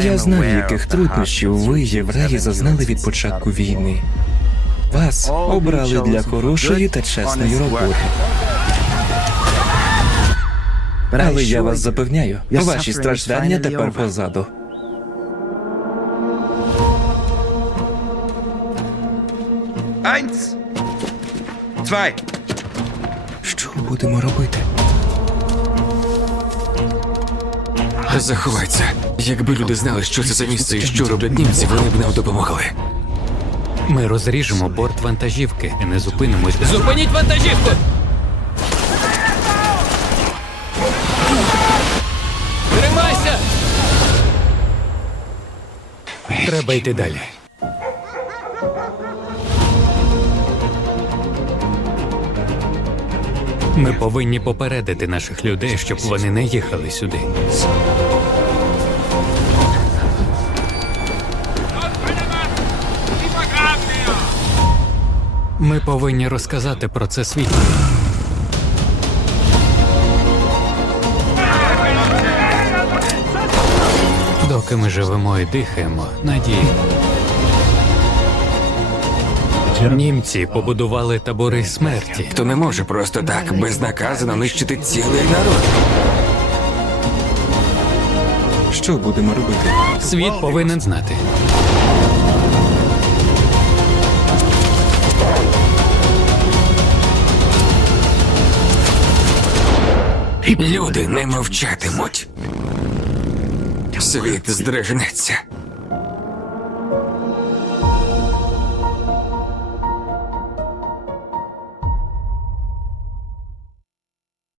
Я знаю, яких труднощів ви, євреї, зазнали від початку війни. Вас обрали для хорошої та чесної роботи. Але я вас запевняю, ваші страждання тепер позаду. Eins, zwei. Що будемо робити? Заховайся. Якби люди знали, що це за місце і що роблять німці, вони б нам допомогли. Ми розріжемо борт вантажівки і не зупинимось. Зупиніть вантажівку! Тримайся! Треба йти далі. Ми повинні попередити наших людей, щоб вони не їхали сюди. Ми повинні розказати про це світу. Доки ми живемо і дихаємо, надії. Німці побудували табори смерті. То не може просто так безнаказано нищити цілий народ. Що будемо робити? Світ повинен знати. Люди не мовчатимуть. Світ здригнеться.